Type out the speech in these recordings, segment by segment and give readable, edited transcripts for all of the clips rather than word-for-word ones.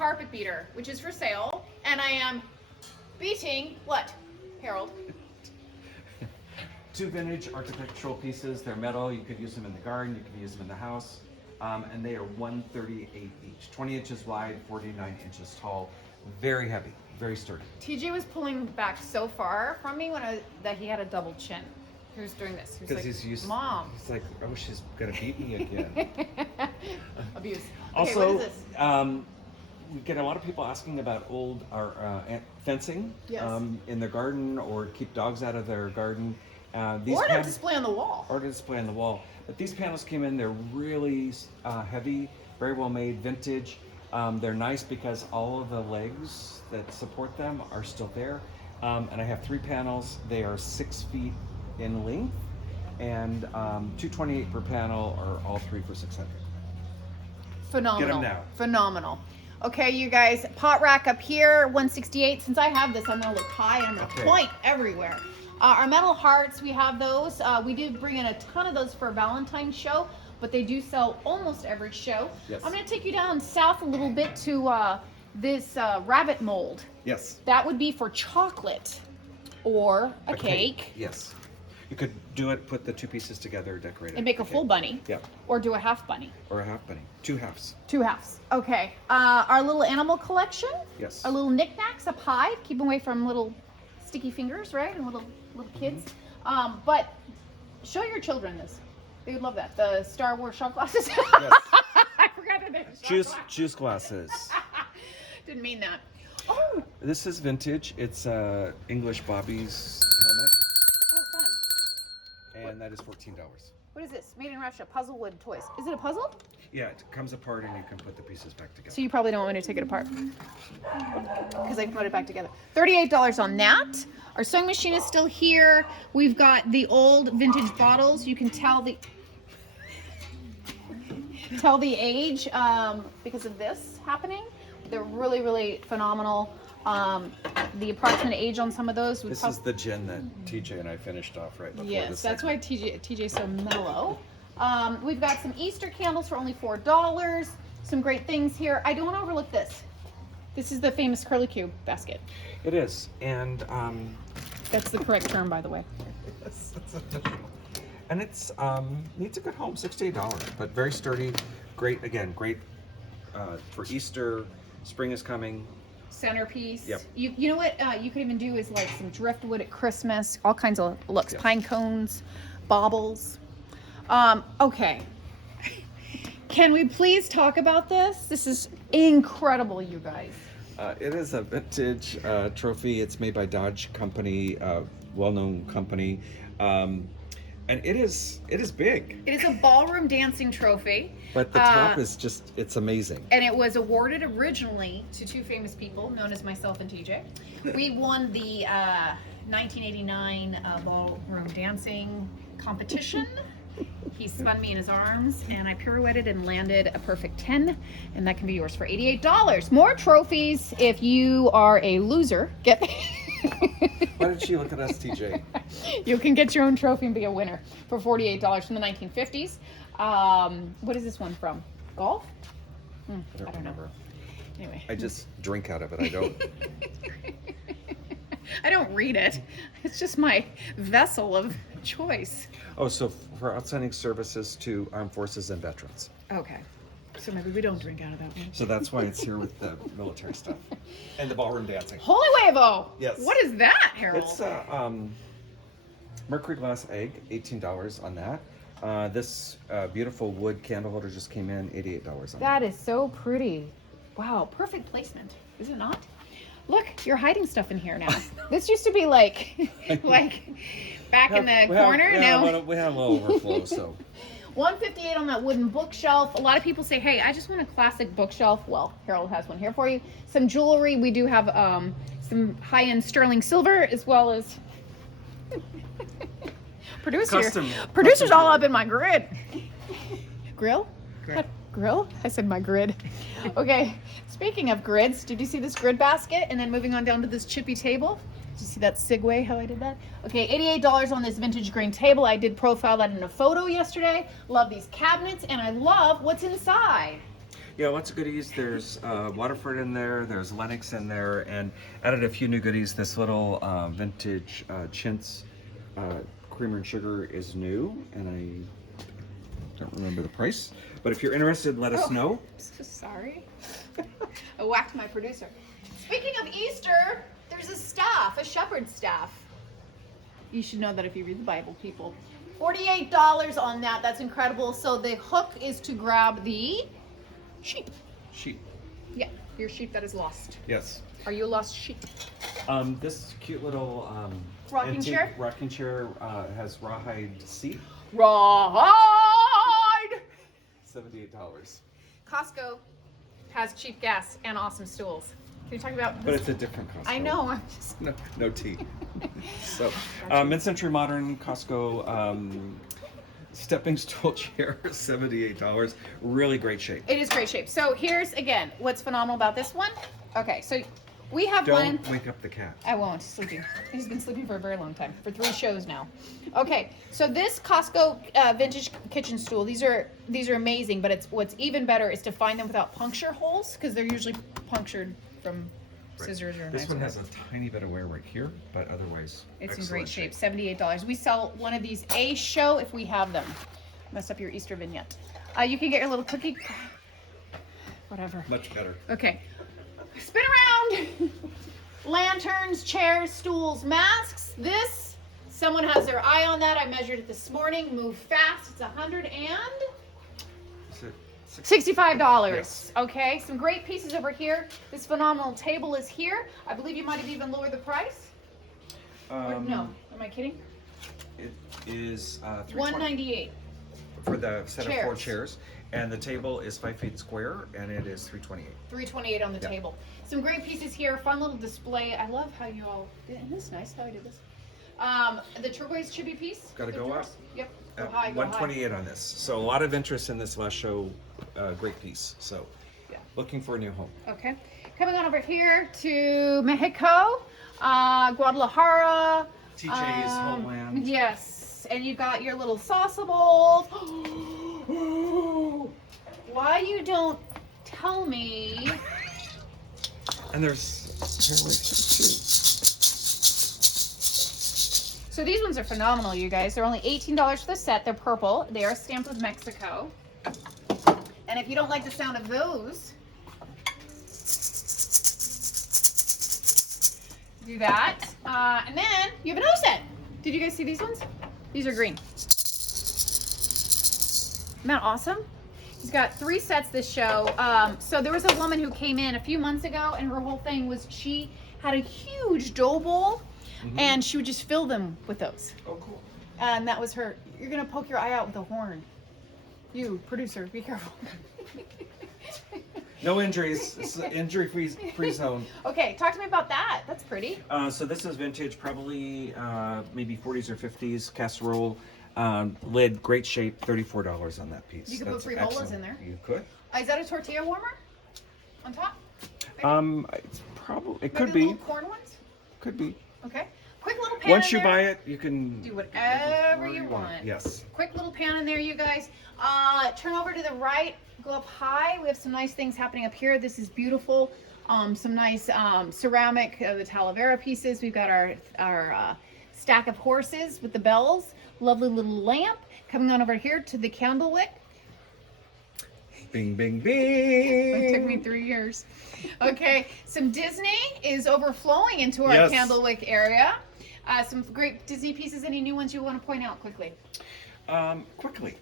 carpet beater, which is for sale, and I am beating what, Harold? 2 vintage architectural pieces. They're metal. You could use them in the garden. You could use them in the house. And they are 138 each. 20 inches wide, 49 inches tall. Very heavy, very sturdy. TJ was pulling back so far from me that he had a double chin. He was doing this. Because Like, he's used. Mom. He's like, oh, she's gonna beat me again. Abuse. Okay, Also, what is this? we get a lot of people asking about old fencing Yes. in their garden, or keep dogs out of their garden. Or to display on the wall. Or to display on the wall. But these panels came in, they're really heavy, very well made, vintage. They're nice because all of the legs that support them are still there. And I have 3 panels. They are 6 feet in length, and $228 per panel, or all 3 for $600. Phenomenal. Get 'em now. Phenomenal. Okay, you guys, pot rack up here, 168. Since I have this, I'm gonna look high and I'm gonna Okay. point everywhere. Our metal hearts, we have those. We did bring in a ton of those for a Valentine's show, but they do sell almost every show. Yes. I'm gonna take you down south a little bit to this rabbit mold. Yes. That would be for chocolate or a cake. Yes. You could do it, put the 2 pieces together, decorate it. And make a full bunny. Yeah. Or do a half bunny. Or a half bunny. 2 halves. 2 halves. Okay. Our little animal collection. Yes. Our little knickknacks up high. Keep them away from little sticky fingers, right? And little kids. But show your children this. They would love that. The Star Wars shot glasses. Yes. I forgot that they're Juice glasses. Didn't mean that. Oh. This is vintage. It's English Bobby's helmet, Oh, fun. and that is $14. What is this? Made in Russia. Puzzlewood toys. Is it a puzzle? Yeah, it comes apart and you can put the pieces back together. So you probably don't want me to take it apart because I can put it back together. $38 on that. Our sewing machine is still here. We've got the old vintage bottles. You can tell the age because of this happening. They're really, really phenomenal. The approximate age on some of those would This is the gin that TJ and I finished off right before yes, this that's segment. why TJ's so mellow. We've got some Easter candles for only $4. Some great things here. I don't want to overlook this. This is the famous Curly Cube basket. It is, and That's the correct term, by the way. it's official. And it's needs a good home, $68, but very sturdy. Great, again, great for Easter. Spring is coming. Centerpiece. Yep. You know what you could even do is like some driftwood at Christmas, all kinds of looks, Yep. pine cones, baubles. Okay. Can we please talk about this? This is incredible, you guys. It is a vintage trophy. It's made by Dodge Company, well-known company, and it is big. It is a ballroom dancing trophy. But the top is it's amazing. And it was awarded originally to 2 famous people, known as myself and TJ. We won the 1989 ballroom dancing competition. He spun me in his arms, and I pirouetted and landed a perfect 10, and that can be yours for $88. More trophies if you are a loser. Why did she look at us, TJ? You can get your own trophy and be a winner for $48 from the 1950s. What is this one from? Golf? I don't know. remember. Anyway. I just drink out of it. I don't. I don't read it. It's just my vessel of choice. Oh, so for outstanding services to armed forces and veterans. Okay. So maybe we don't drink out of that one. So that's why it's here with the military stuff and the ballroom dancing. Holy Huevo! Yes. What is that, Harold? It's mercury glass egg, $18 on that. This beautiful wood candle holder just came in, $88 on that. That is so pretty. Wow, perfect placement, is it not? Look, you're hiding stuff in here now. This used to be like back in the corner. Now we have a little overflow, so. $158 on that wooden bookshelf. A lot of people say, hey, I just want a classic bookshelf. Well, Harold has one here for you. Some jewelry. We do have some high-end sterling silver, as well as producer's all up in my grid. Grill? Grill? I said my grid. Okay, speaking of grids, did you see this grid basket? And then moving on down to this chippy table. Did you see that segue, how I did that? Okay, $88 on this vintage green table. I did profile that in a photo yesterday. Love these cabinets, and I love what's inside. Yeah, lots of goodies. There's Waterford in there. There's Lennox in there, and added a few new goodies. This little vintage chintz creamer and sugar is new, and I don't remember the price. But if you're interested, let us know. So sorry. I whacked my producer. Speaking of Easter, there's a staff, a shepherd's staff. You should know that if you read the Bible, people. $48 on that. That's incredible. So the hook is to grab the sheep. Sheep. Yeah, your sheep that is lost. Yes. Are you a lost sheep? This cute little Rocking antique chair? rocking chair has rawhide seat. Rawhide! $78. Costco has cheap gas and awesome stools. Can you talk about But this? it's a different Costco. I know. I'm just... No tea. So, mid-century modern Costco stepping stool chair, $78. Really great shape. It is great shape. So here's again what's phenomenal about this one. Okay, so we have one. Don't wake up the cat. I won't. He's sleeping. He's been sleeping for a very long time, for 3 shows now. Okay, so this Costco vintage kitchen stool. These are amazing, but what's even better is to find them without puncture holes because they're usually punctured from scissors or This knives. one has a tiny bit of wear right here, but otherwise It's in excellent great shape. $78. We sell one of these a show if we have them. Mess up your Easter vignette. You can get your little cookie. Whatever. Much better. Okay. Spin around. Lanterns, chairs, stools, masks. This, someone has their eye on that. I measured it this morning. Move fast. It's Is it $65. Yes. Okay. Some great pieces over here. This phenomenal table is here. I believe you might have even lowered the price. Or no. Am I kidding? It is $198. for the set of 4 Chairs. chairs, and the table is 5 feet square, and it is $328. $328 on the Yeah. table. Some great pieces here. Fun little display. I love how you all. Isn't this nice how I did this? The turquoise chibi piece. Gotta the go drawers. up. Yep. Go high. Go high. $128 on this. So a lot of interest in this last show. Great piece. So, Yeah. looking for a new home. Okay. Coming on over here to Mexico, Guadalajara. TJ's homeland. Yes. And you've got your little salsa bowls. Why you don't tell me? And there's So these ones are phenomenal, you guys. They're only $18 for the set. They're purple. They are stamped with Mexico. And if you don't like the sound of those, do that. And then you have an O set. Did you guys see these ones? These are green. Isn't that awesome? He's got 3 sets this show. So there was a woman who came in a few months ago, and her whole thing was she had a huge dough bowl, and she would just fill them with those. Oh, cool. And that was her. You're gonna poke your eye out with a horn. You, producer, be careful. No injuries. It's an injury-free zone. Okay, talk to me about that. That's pretty. So this is vintage, probably maybe 40s or 50s casserole lid, great shape, $34 on that piece. You could put That's frijoles excellent. in there. You could. Is that a tortilla warmer on top? It's probably it Maybe could the be. little corn ones. Could be. Okay. Quick little pan. Once in you there. buy it, you can Do whatever you want. Yes. Quick little pan in there, you guys. Turn over to the right. Go up high. We have some nice things happening up here. This is beautiful. Some nice ceramic, the Talavera pieces. We've got our stack of horses with the bells. Lovely little lamp. Coming on over here to the candle wick. Bing, bing, bing. It took me 3 years. Okay, some Disney is overflowing into our Yes. Candlewick area. Some great Disney pieces. Any new ones you want to point out quickly? Quickly.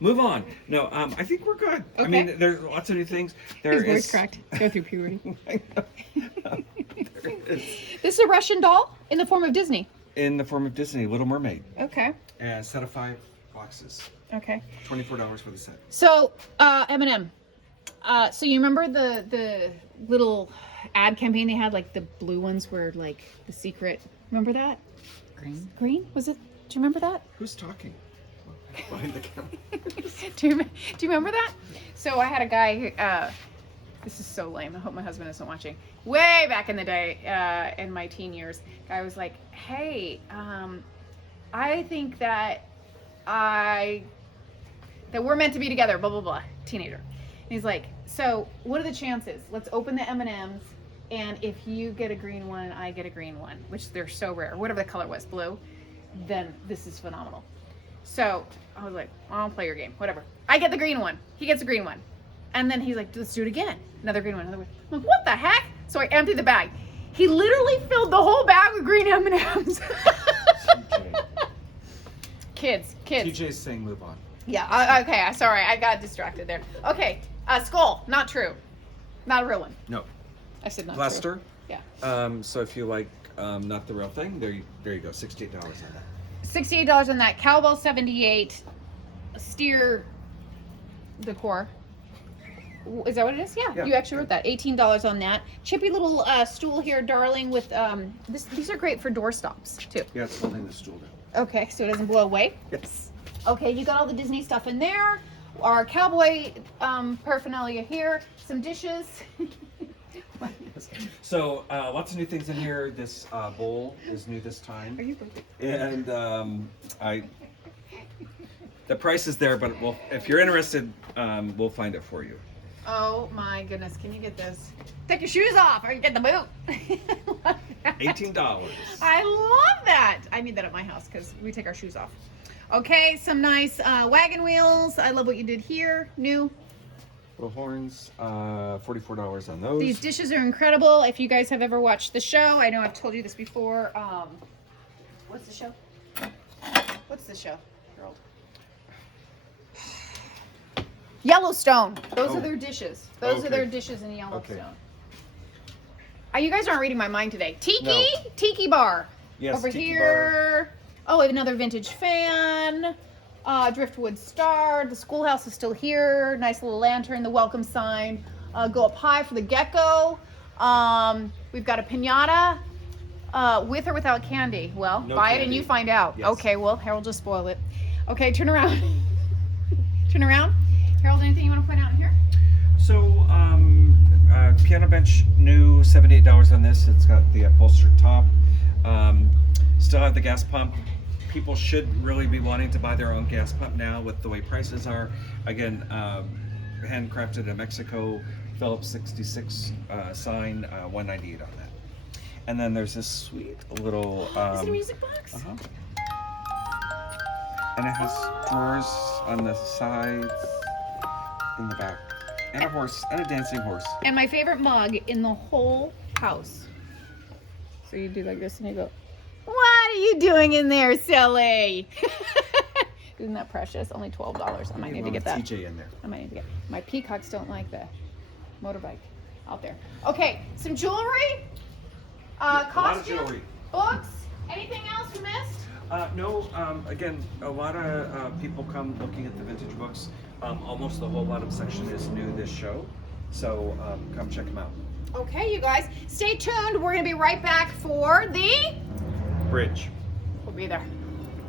Move on. No, I think we're good. I Okay. mean, there's lots of new things. There is. cracked. Go through puberty. There is. This is a Russian doll in the form of Disney. In the form of Disney, Little Mermaid, Okay. and a set of 5 boxes. Okay. $24 for the set. So, M&M. So you remember the little ad campaign they had, like the blue ones were like the secret. Remember that? Green. Green? Was it? Do you remember that? Who's talking behind the camera? do you remember that? So I had a guy who, this is so lame. I hope my husband isn't watching. Way back in the day, in my teen years, guy was like, "Hey, I think that I that we're meant to be together, blah, blah, blah, teenager. And he's like, so what are the chances? Let's open the M&Ms, and if you get a green one, I get a green one, which they're so rare, whatever the color was, blue, then this is phenomenal. So I was like, I don't play your game, whatever. I get the green one, he gets a green one. And then he's like, let's do it again. Another green one, another one. I'm like, what the heck? So I emptied the bag. He literally filled the whole bag with green M&Ms. Kids. TJ's saying move on. Yeah, okay, sorry, I got distracted there. Okay, skull, not true. Not a real one. No. I said not Plaster. true. Yeah. So if you like not the real thing, there you go, $68 on that. $68 on that. Cowbell 78. Steer decor. Is that what it is? Yeah. You actually wrote that. $18 on that. Chippy little stool here, darling, with these are great for door stops too. Yeah, it's holding the stool down. Okay, so it doesn't blow away. Yes. Okay, you got all the Disney stuff in there. Our cowboy paraphernalia here. Some dishes. So lots of new things in here. This bowl is new this time. Are you? And the price is there, but if you're interested, we'll find it for you. Oh my goodness! Can you get this? Take your shoes off, or you get the boot. $18. I love that. I need that at my house because we take our shoes off. Okay, some nice wagon wheels. I love what you did here. New. Little horns, $44 on those. These dishes are incredible. If you guys have ever watched the show, I know I've told you this before. What's the show? What's the show, Harold? Yellowstone. Those are their dishes. Those are their dishes in Yellowstone. Okay. You guys aren't reading my mind today. Tiki? No. Tiki bar. Yes, Over tiki here. Oh, we have another vintage fan. Driftwood Star. The schoolhouse is still here. Nice little lantern. The welcome sign. Go up high for the gecko. We've got a pinata. With or without candy? Well, No buy it candy. and you find out. Yes. Okay, well, Harold just spoiled it. Okay, turn around. Turn around. Harold, anything you want to point out in here? So, piano bench, new, $78 on this. It's got the upholstered top. Still have the gas pump. People should really be wanting to buy their own gas pump now with the way prices are. Again, handcrafted in Mexico, Phillips 66 sign, $198 on that. And then there's this sweet little... Is it a music box? Uh-huh. And it has drawers on the sides, in the back, and a horse, and a dancing horse. And my favorite mug in the whole house. So you do like this and you go, what are you doing in there, silly? Isn't that precious? Only $12. I might need to get that. TJ in there. I might need to get. My peacocks don't like the motorbike out there. Okay, some jewelry, costume, A lot of jewelry. books. Anything else we missed? No, again, a lot of people come looking at the vintage books. Almost the whole bottom section is new this show. So come check them out. Okay, you guys, stay tuned. We're going to be right back for the Bridge. We'll be there.